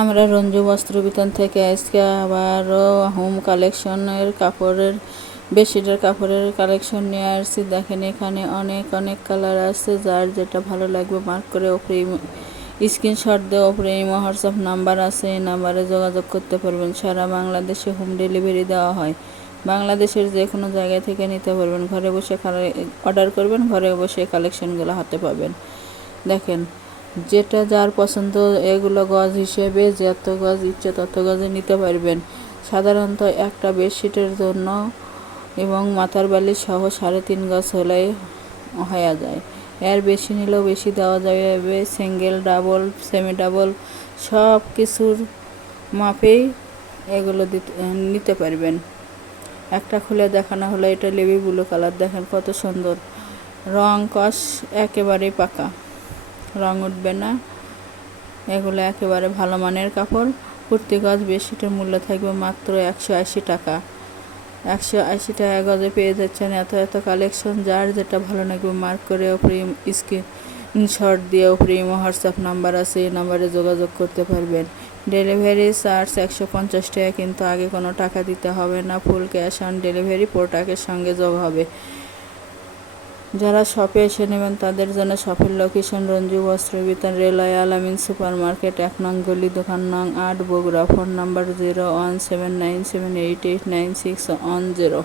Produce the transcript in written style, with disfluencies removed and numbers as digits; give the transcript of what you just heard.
আমরা রঞ্জু বস্ত্র বিতান থেকে আজকে আবারও হোম কালেকশনের কাপড়ের বেডশিটের কাপড়ের কালেকশন নিয়ে আসছি। দেখেন এখানে অনেক অনেক কালার আছে, যার যেটা ভালো লাগবে মার্ক করে ওপরে স্ক্রিনশট দিয়ে ওপরে ইমো হোয়াটসঅ্যাপ নাম্বার আছে, এই নাম্বারে যোগাযোগ করতে পারবেন। সারা বাংলাদেশে হোম ডেলিভারি দেওয়া হয়। বাংলাদেশের যে কোনো জায়গা থেকে নিতে পারবেন। ঘরে বসে অর্ডার করবেন, ঘরে বসে কালেকশনগুলো হাতে পাবেন। দেখেন যেটা যার পছন্দ, এগুলো গজ হিসেবে যত গজ ইচ্ছে তত গজে নিতে পারবেন। সাধারণত একটা বেডশিটের জন্য এবং মাথার বালিশ সহ 3.5 গজ হলেই হয়ে যায়। এর বেশি নিলেও বেশি দেওয়া যাবে। সিঙ্গেল, ডাবল, সেমি ডাবল সব কিছুর মাপেই এগুলো নিতে পারবেন। একটা খুলে দেখানো হলো, এটা লেবি ব্লু কালার। দেখেন কত সুন্দর, রং কস একেবারেই পাকা, রং উঠবে না। এগুলো একেবারে ভালো মানের কাপড়। প্রতি গজ বেডশিটের মূল্য থাকবে মাত্র 180 টাকা। 180 টাকা গজে পেয়ে যাচ্ছেন এত এত কালেকশন। যার যেটা ভালো লাগবে মার্ক করে ওপরে স্ক্রিনশট দিয়ে ওপরে ইমো হোয়াটসঅ্যাপ নাম্বার আছে, এই নাম্বারে যোগাযোগ করতে পারবেন। ডেলিভারি চার্জ 150 টাকা, কিন্তু আগে কোনো টাকা দিতে হবে না। ফুল ক্যাশ অন ডেলিভারি প্রোডাক্টের সঙ্গে যোগ হবে। যারা শপে এসে নেবেন তাদের জন্য শপের লোকেশন রঞ্জু বস্ত্র বিতান, রেলওয়ে আলামিন সুপার মার্কেট, 1 নং গলি, দোকান নং 8, বগুড়া। Phone number 017978896110।